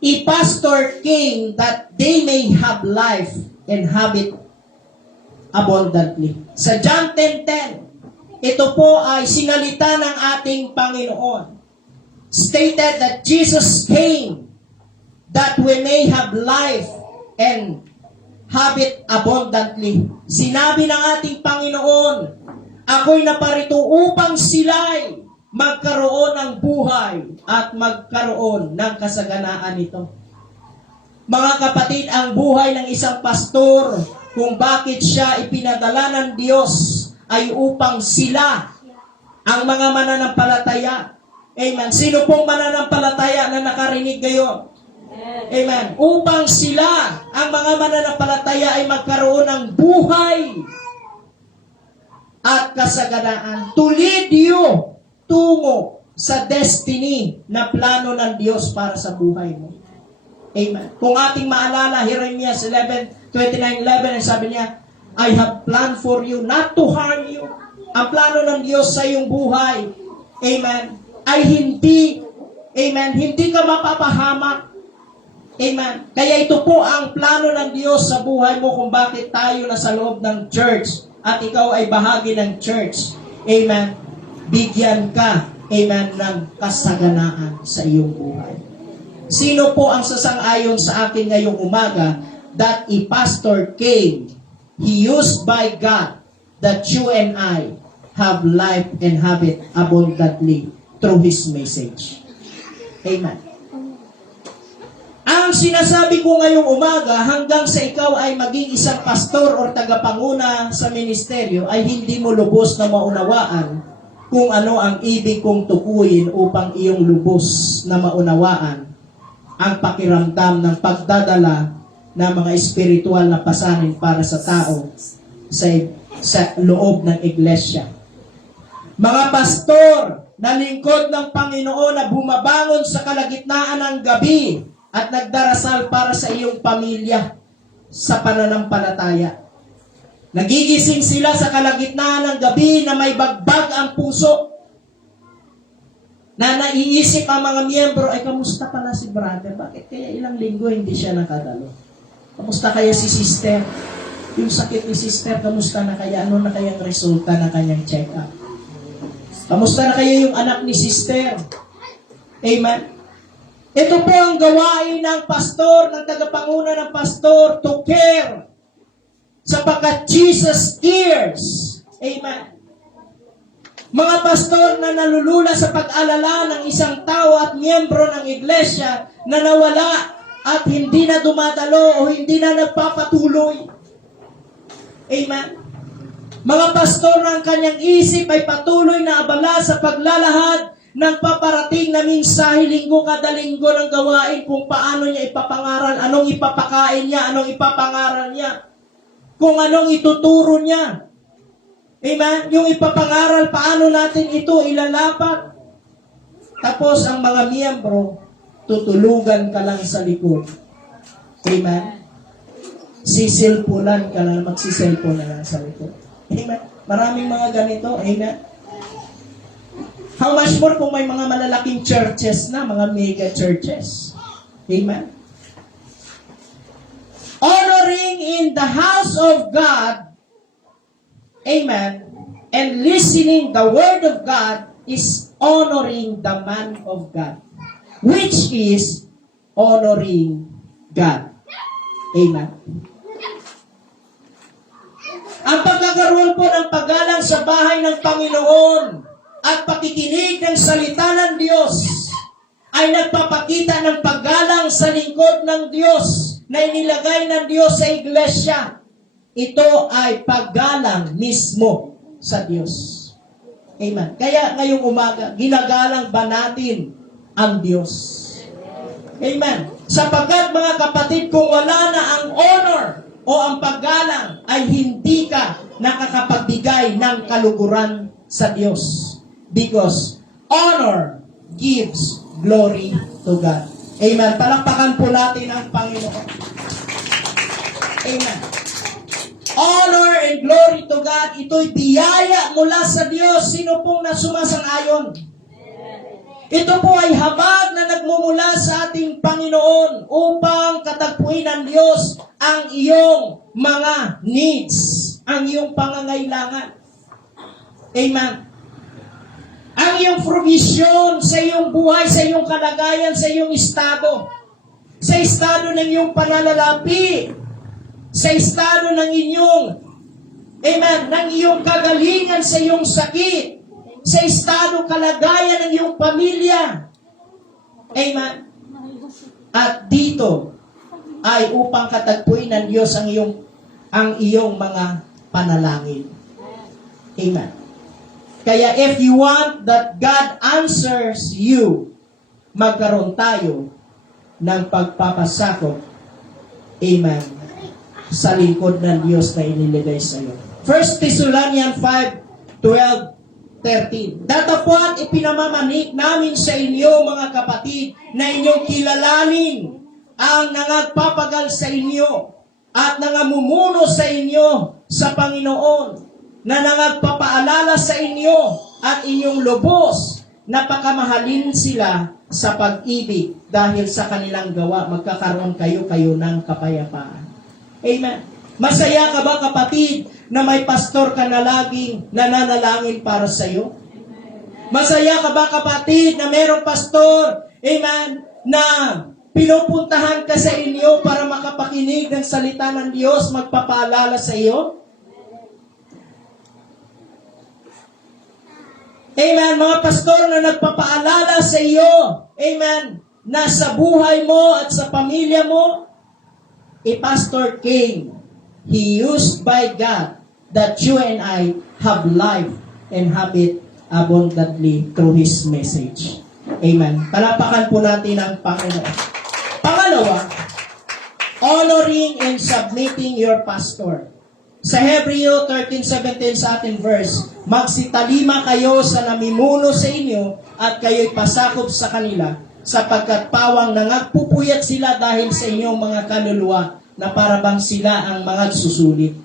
A pastor came that they may have life and have it abundantly. Sa John 10:10, ito po ay sinalita ng ating Panginoon. Stated that Jesus came that we may have life and have it abundantly. Sinabi ng ating Panginoon, ako'y naparito upang sila'y magkaroon ng buhay at magkaroon ng kasaganaan nito. Mga kapatid, ang buhay ng isang pastor, kung bakit siya ipinadala ng Diyos, ay upang sila, ang mga mananampalataya. Amen. Sino pong mananampalataya na nakarinig ngayon? Amen. Upang sila, ang mga mananampalataya, ay magkaroon ng buhay at kasaganaan. To lead you tungo sa destiny na plano ng Diyos para sa buhay mo. Amen. Kung ating maalala, Jeremias 29:11, sabi niya, I have planned for you not to harm you. Ang plano ng Diyos sa iyong buhay, amen, ay hindi ka mapapahamak. Amen. Kaya ito po ang plano ng Diyos sa buhay mo kung bakit tayo nasa loob ng church at ikaw ay bahagi ng church. Amen. Bigyan ka, amen, ng kasaganaan sa iyong buhay. Sino po ang sasang-ayon sa akin ngayong umaga that a pastor came, he used by God, that you and I have life and have it abundantly through His message. Amen. Ang sinasabi ko ngayong umaga, hanggang sa ikaw ay maging isang pastor o tagapanguna sa ministeryo, ay hindi mo lubos na maunawaan kung ano ang ibig kong tukuyin upang iyong lubos na maunawaan ang pakiramdam ng pagdadala ng mga espiritual na pasanin para sa tao sa loob ng iglesia. Mga pastor na lingkod ng Panginoon na bumabangon sa kalagitnaan ng gabi at nagdarasal para sa iyong pamilya sa pananampalataya. Nagigising sila sa kalagitnaan ng gabi na may bagbag ang puso, na naiisip ang mga miyembro, ay kamusta pala si brother? Bakit kaya ilang linggo hindi siya nakadalo? Kamusta kaya si sister? Yung sakit ni sister, kamusta na kaya? Ano na kaya ang resulta ng kanyang check-up? Kamusta na kaya yung anak ni sister? Amen? Ito po ang gawain ng pastor, ng tagapanguna ng pastor, to care. Sapagkat Jesus cares. Amen. Mga pastor na nalulula sa pag-alala ng isang tao at miyembro ng iglesia na nawala at hindi na dumadalo o hindi na nagpapatuloy. Amen. Mga pastor na ang kanyang isip ay patuloy na abala sa paglalahad ng paparating na mensahe linggo kada linggo ng gawain kung paano niya ipapangaral, anong ipapakain niya, anong ipapangaral niya, kung anong ituturo niya. Amen? Yung ipapangaral, paano natin ito ilalapat. Tapos ang mga miyembro, tutulugan ka lang sa likod. Amen? Sisilpulan ka lang, magsiselfon na lang sa likod. Amen? Maraming mga ganito. Amen? How much more kung may mga malalaking churches na, mga mega churches. Amen? Honoring in the house of God, amen, and listening the word of God is honoring the man of God, which is honoring God. Amen. Ang pagkakaroon po ng paggalang sa bahay ng Panginoon at pakikinig ng salita ng Diyos ay nagpapakita ng paggalang sa lingkod ng Diyos na inilagay ng Diyos sa iglesia. Ito ay paggalang mismo sa Diyos. Amen. Kaya ngayong umaga, ginagalang ba natin ang Diyos? Amen. Sapagkat mga kapatid, kung wala na ang honor o ang paggalang, ay hindi ka nakakapagbigay ng kaluguran sa Diyos. Because honor gives glory to God. Amen. Palakpakan po natin ang Panginoon. Amen. Honor and glory to God, ito'y biyaya mula sa Diyos. Sino pong nasumasang-ayon? Ito po ay habag na nagmumula sa ating Panginoon upang katagpuin ng Diyos ang iyong mga needs, ang iyong pangangailangan. Amen. Ang iyong provision sa iyong buhay, sa iyong kalagayan, sa iyong estado ng iyong pananalapi, sa estado ng inyong, amen, ng iyong kagalingan sa iyong sakit, sa estado kalagayan ng iyong pamilya. Amen. At dito ay upang katagpuin ng Diyos ang iyong mga panalangin. Amen. Kaya if you want that God answers you, magkaroon tayo ng pagpapasakop, amen, sa lingkod ng Diyos na iniligay sa iyo. 1 Thessalonians 5:12-13. Datapwat ipinamamanik namin sa inyo, mga kapatid, na inyong kilalanin ang nangagpapagal sa inyo at nangamumuno sa inyo sa Panginoon, na nangagpapaalala sa inyo at inyong lubos na pakamahalin sila sa pag-ibig dahil sa kanilang gawa magkakaroon kayo ng kapayapaan. Amen. Masaya ka ba, kapatid, na may pastor ka na laging nananalangin para sa iyo? Masaya ka ba, kapatid, na mayroong pastor, amen, na pinupuntahan ka sa inyo para makapakinig ng salita ng Diyos, magpapaalala sa iyo? Amen. Mga pastor na nagpapaalala sa iyo, amen, na sa buhay mo at sa pamilya mo, Pastor King, he used by God that you and I have life and have it abundantly through His message. Amen. Palapakan po natin ang Panginoon. Pangalawa, honoring and submitting your pastor. Sa Hebreo 13:17 sa ating verse, magsitalima kayo sa namimuno sa inyo at kayo'y pasakop sa kanila, sapagkat pawang nangagpupuyat sila dahil sa inyong mga kaluluwa na parabang sila ang mga susulit,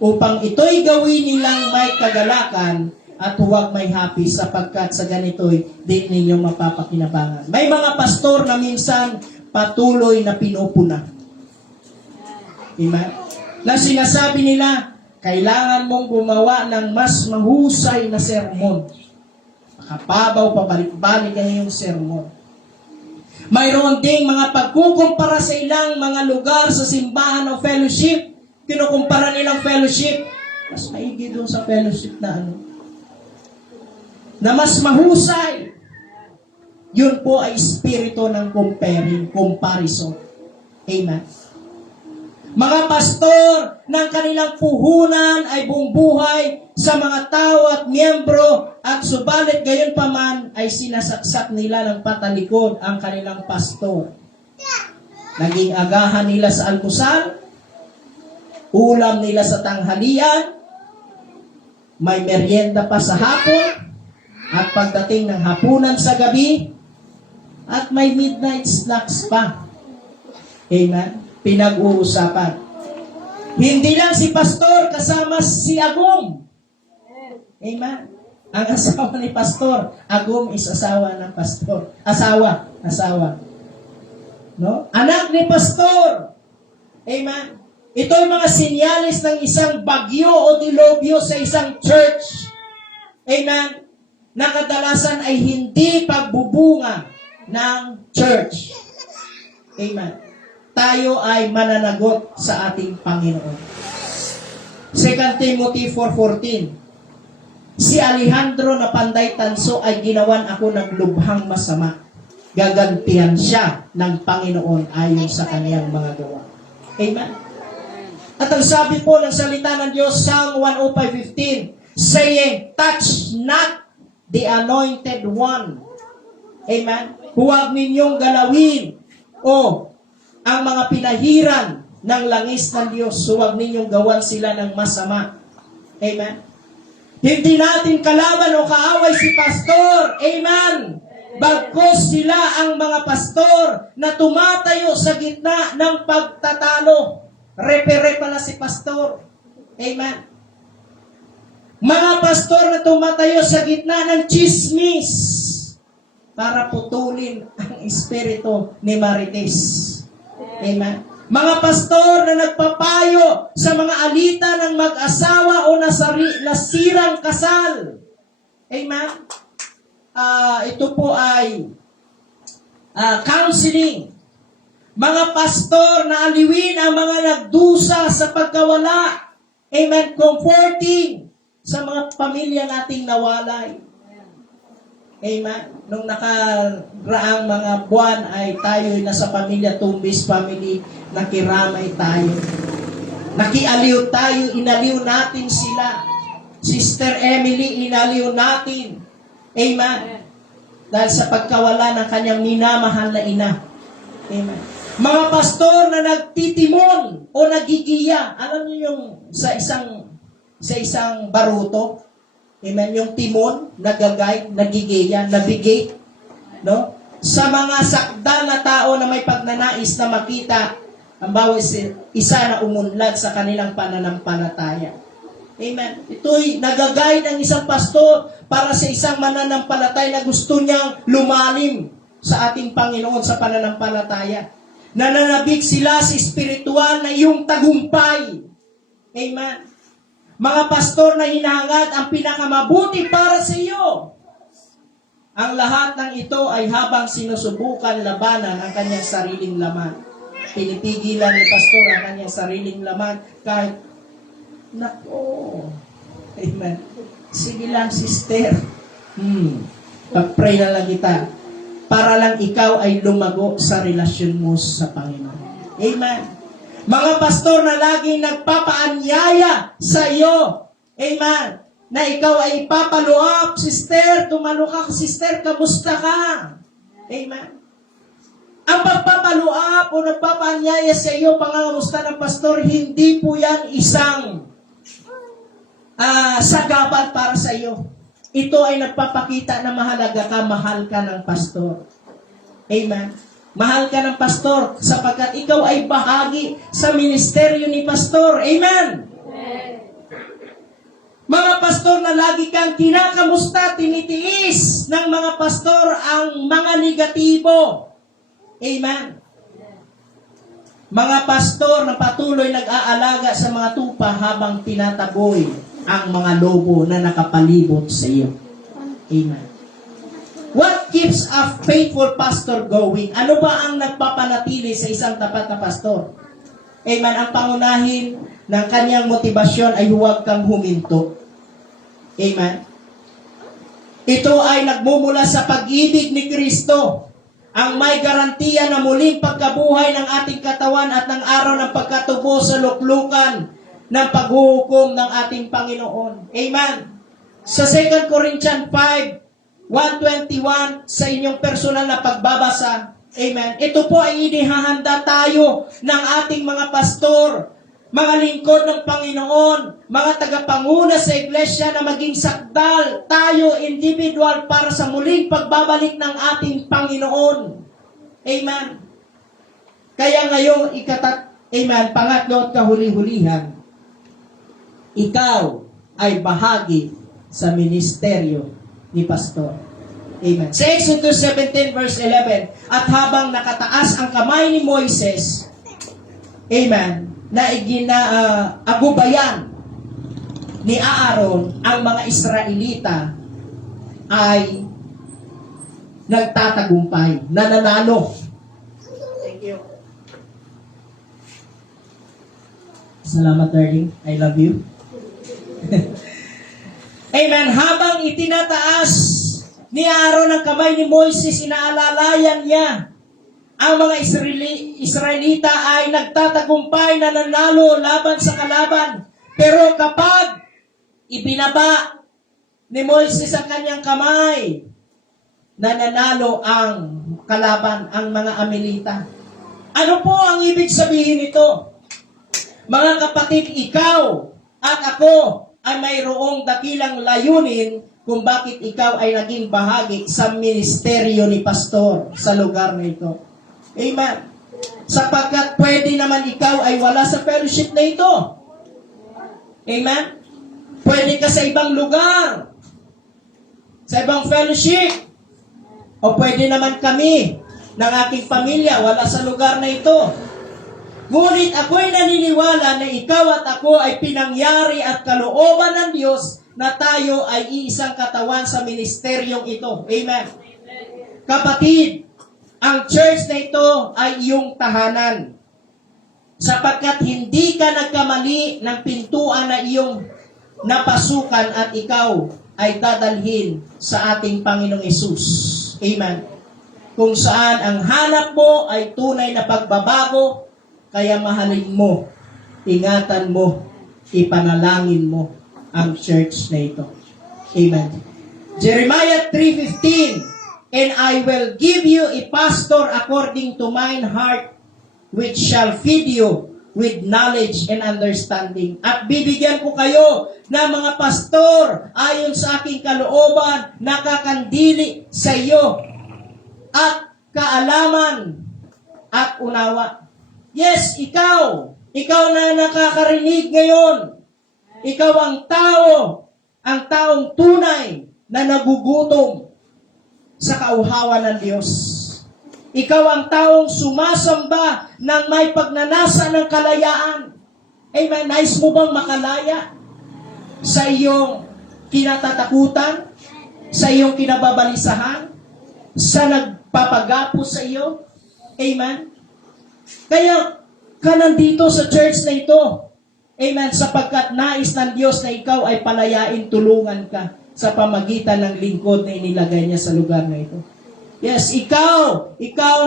upang ito'y gawin nilang may kagalakan at huwag may happy, sapagkat sa ganito'y di ninyo mapapakinabangan. May mga pastor na minsan patuloy na pinupuna. Amen? Na sinasabi nila, kailangan mong gumawa ng mas mahusay na sermon. Makapabaw, pabalik-balik ang iyong sermon. Mayroon ding mga pagkukumpara sa ilang mga lugar sa simbahan o fellowship. Kinukumpara nilang fellowship. Mas maigi doon sa fellowship na na mas mahusay. Yun po ay espiritu ng comparison. Amen. Mga pastor ng kanilang puhunan ay buong buhay sa mga tao at miyembro, at subalit gayon pa man ay sinasaksak nila ng patalikod ang kanilang pastor. Naging agahan nila sa almusal, ulam nila sa tanghalian, may merienda pa sa hapon, at pagdating ng hapunan sa gabi, at may midnight snacks pa. Amen? Pinag-uusapan. Hindi lang si pastor, kasama si Agum. Amen? Ang asawa ni pastor, Agum is asawa ng pastor. Asawa. No? Anak ni pastor. Amen? Ito ay mga sinyalis ng isang bagyo o dilubyo sa isang church. Amen? Na kadalasan ay hindi pagbubunga ng church. Amen? Tayo ay mananagot sa ating Panginoon. 2 Timothy 4:14. Si Alejandro na panday tanso ay ginawan ako ng lubhang masama. Gagantihan siya ng Panginoon ayon sa kaniyang mga gawa. Amen. At ang sabi po ng salita ng Diyos, Psalm 105:15, saying, touch not the anointed one. Amen. Huwag ninyong galawin ang mga pinahiran ng langis ng Diyos. Huwag ninyong gawan sila ng masama. Amen. Hindi natin kalaban o kaaway si pastor. Amen. Bagkus sila ang mga pastor na tumatayo sa gitna ng pagtatalo. Repere pala si pastor. Amen. Mga pastor na tumatayo sa gitna ng chismis. para putulin ang espiritu ni Marites. Amen. Mga pastor na nagpapayo sa mga alita ng mag-asawa o nasirang kasal. Amen. Ito po ay counseling. Mga pastor na aliwin ang mga nagdusa sa pagkawala. Amen. Comforting sa mga pamilya nating nawalay. Amen. Nung nakaraang mga buwan ay tayo nasa pamilya Tumbis family, nakiramay tayo. Nakialiw tayo, inaliw natin sila. Sister Emily, inaliw natin. Amen. Dahil sa pagkawala ng kanyang minamahal na ina. Amen. Mga pastor na nagtitimon o nagigiya. Alam niyo yung sa isang baruto? Amen. Yung timon, nagagay, nagigiya, nabigay. No? Sa mga sakdal na tao na may pagnanais na makita ang bawat isa na umunlad sa kanilang pananampalataya. Amen. Ito'y nagagay ng isang pastor para sa isang mananampalataya na gusto niyang lumalim sa ating Panginoon sa pananampalataya. Nananabik sila sa espiritual na iyong tagumpay. Amen. Mga pastor na hinahangad ang pinakamabuti para sa iyo. Ang lahat ng ito ay habang sinusubukan labanan ang kanyang sariling laman. Pinipigilan ni pastor ang kanyang sariling laman kahit, nako, amen. Sige lang, sister. Pag-pray na lang kita. Para lang ikaw ay lumago sa relasyon mo sa Panginoon. Amen. Mga pastor na laging nagpapaanyaya sa iyo. Amen. Na ikaw ay ipapalo-up, sister, tumalo ka, sister, kamusta ka? Amen. Ang pagpapalo-up o nagpapaanyaya sa iyo, pangangamusta ng pastor, hindi po yan isang sagabal para sa iyo. Ito ay nagpapakita na mahalaga ka, mahal ka ng pastor. Amen. Mahal ka ng pastor sapagkat ikaw ay bahagi sa ministeryo ni pastor. Amen. Mga pastor na lagi kang kinakamusta, tinitiis ng mga pastor ang mga negatibo. Amen. Mga pastor na patuloy nag-aalaga sa mga tupa habang tinataboy ang mga lobo na nakapalibot sa iyo. Amen. What keeps a faithful pastor going? Ano ba ang nagpapanatili sa isang tapat na pastor? Amen. Ang pangunahin ng kanyang motibasyon ay huwag kang huminto. Amen. Ito ay nagmumula sa pag-ibig ni Kristo. Ang may garantiya na muling pagkabuhay ng ating katawan at ng araw ng pagkatubo sa luklukan ng paghuhukom ng ating Panginoon. Amen. Sa 2 Corinthians 5:1-21, sa inyong personal na pagbabasa, amen, ito po ay inihahanda tayo ng ating mga pastor, mga lingkod ng Panginoon, mga tagapanguna sa iglesia na maging sakdal tayo individual para sa muling pagbabalik ng ating Panginoon. Amen. Kaya ngayon, amen, pangatlo at kahuli-hulihan, ikaw ay bahagi sa ministeryo ni pastor. Amen. Sa Exodus 17 verse 11, at habang nakataas ang kamay ni Moises, amen, na agubayan ni Aaron ang mga Israelita ay nagtatagumpay, nananalo. Thank you. Salamat, darling. I love you. Amen. Habang itinataas ni Aaron ang kamay ni Moises, inaalalayan niya ang mga Israelita ay nagtatagumpay na nanalo laban sa kalaban. Pero kapag ibinaba ni Moises ang kanyang kamay, nananalo ang kalaban, ang mga Amalita. Ano po ang ibig sabihin nito? Mga kapatid, ikaw at ako ay mayroong dakilang layunin kung bakit ikaw ay naging bahagi sa ministeryo ni pastor sa lugar na ito. Amen. Sapagkat pwede naman ikaw ay wala sa fellowship na ito. Amen. Pwede ka sa ibang lugar, sa ibang fellowship. O pwede naman kami ng aking pamilya, wala sa lugar na ito. Ngunit ako'y naniniwala na ikaw at ako ay pinangyari at kalooban ng Diyos na tayo ay iisang katawan sa ministeryong ito. Amen. Kapatid, ang church na ito ay iyong tahanan. Sapagkat hindi ka nagkamali ng pintuan na iyong napasukan at ikaw ay dadalhin sa ating Panginoong Hesus. Amen. Kung saan ang hanap mo ay tunay na pagbabago, kaya mahalin mo, ingatan mo, ipanalangin mo ang church na ito. Amen. Jeremiah 3:15, and I will give you a pastor according to mine heart, which shall feed you with knowledge and understanding. At bibigyan ko kayo ng mga pastor ayon sa aking kalooban, nakakandili sa iyo at kaalaman at unawa. Yes, ikaw na nakakarinig ngayon. Ikaw ang taong tunay na nagugutom sa kauhawan ng Diyos. Ikaw ang taong sumasamba ng may pagnanasa ng kalayaan. Amen. Nais mo bang makalaya sa iyong kinatatakutan, sa iyong kinababalisahan, sa nagpapagapo sa iyo? Amen. Kaya ka nandito sa church na ito. Amen. Sapagkat nais ng Diyos na ikaw ay palayain, tulungan ka sa pamagitan ng lingkod na inilagay niya sa lugar na ito. Yes, ikaw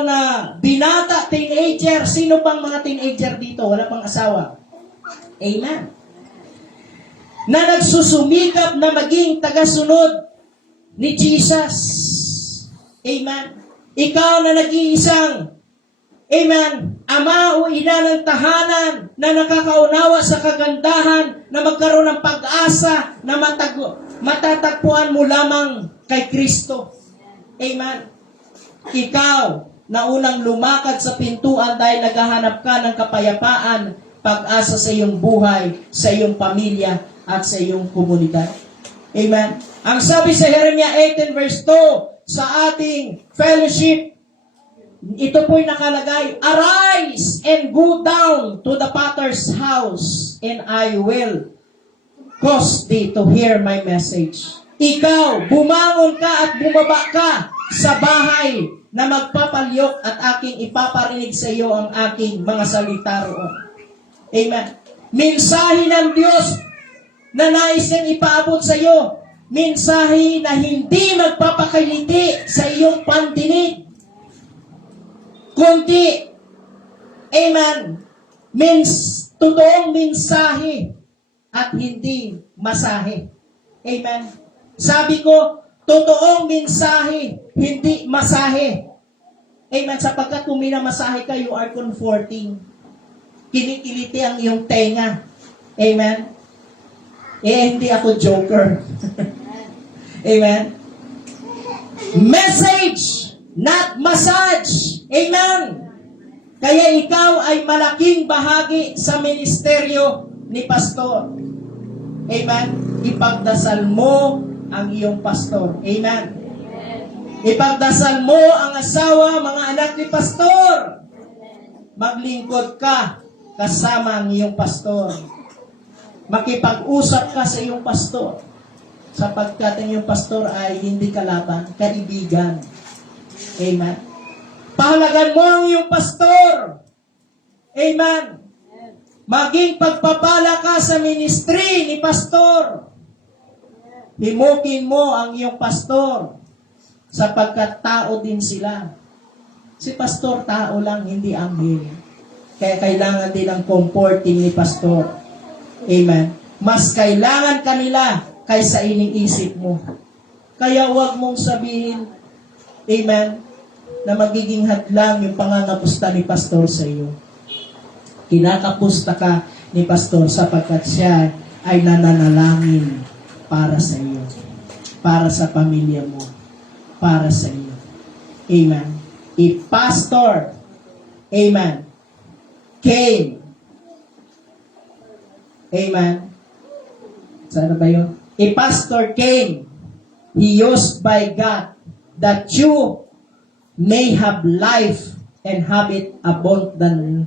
na binata, teenager, sino bang mga teenager dito? Wala pang asawa. Amen. Na nagsusumikap na maging tagasunod ni Jesus. Amen. Ikaw na nag-iisang, amen, ama o ina ng tahanan na nakakaunawa sa kagandahan, na magkaroon ng pag-asa, na matatagpuan mo lamang kay Kristo. Amen. Ikaw na unang lumakad sa pintuan dahil naghahanap ka ng kapayapaan, pag-asa sa iyong buhay, sa iyong pamilya, at sa iyong komunidad. Amen. Ang sabi sa Jeremiah 18 verse 2 sa ating fellowship, ito po'y nakalagay, arise and go down to the potter's house, and I will cause thee to hear my message. Ikaw, bumangon ka at bumaba ka sa bahay na magpapalyok at aking ipaparinig sa iyo ang aking mga salita roon. Amen. Mensahe ng Diyos na nais niyang ipaabot sa iyo. Mensahe na hindi magpapakiliti sa iyong pandinig, kundi, amen, totoong mensahe at hindi masahe. Amen. Sabi ko, totoong mensahe, hindi masahe. Amen. Sapagkat kung minamasahe ka, you are comforting. Kinikiliti ang iyong tenga. Amen. Hindi ako joker. Amen. Message, not massage. Amen. Kaya ikaw ay malaking bahagi sa ministeryo ni pastor. Amen. Ipagdasal mo ang iyong pastor. Amen. Ipagdasal mo ang asawa, mga anak ni pastor. Maglingkod ka kasama ang iyong pastor. Makipag-usap ka sa iyong pastor. Sapagkat ang iyong pastor ay hindi kalaban, kaibigan. Amen. Pahalagan mo ang iyong pastor. Amen. Maging pagpapala ka sa ministry ni pastor. Himukin mo ang iyong pastor sapagkat tao din sila. Si pastor tao lang, hindi anghel. Kaya kailangan din ang comforting ni pastor. Amen. Mas kailangan kanila kaysa iniisip mo. Kaya huwag mong sabihin, amen, na magiging hadlang yung pangangapusta ni pastor sa iyo. Kinakapusta ka ni pastor sapagkat siya ay nananalangin para sa iyo, para sa pamilya mo, para sa iyo. Amen. If pastor, amen, came, amen, sana ba yun? A pastor came, he used by God, that you may have life and have it abundantly.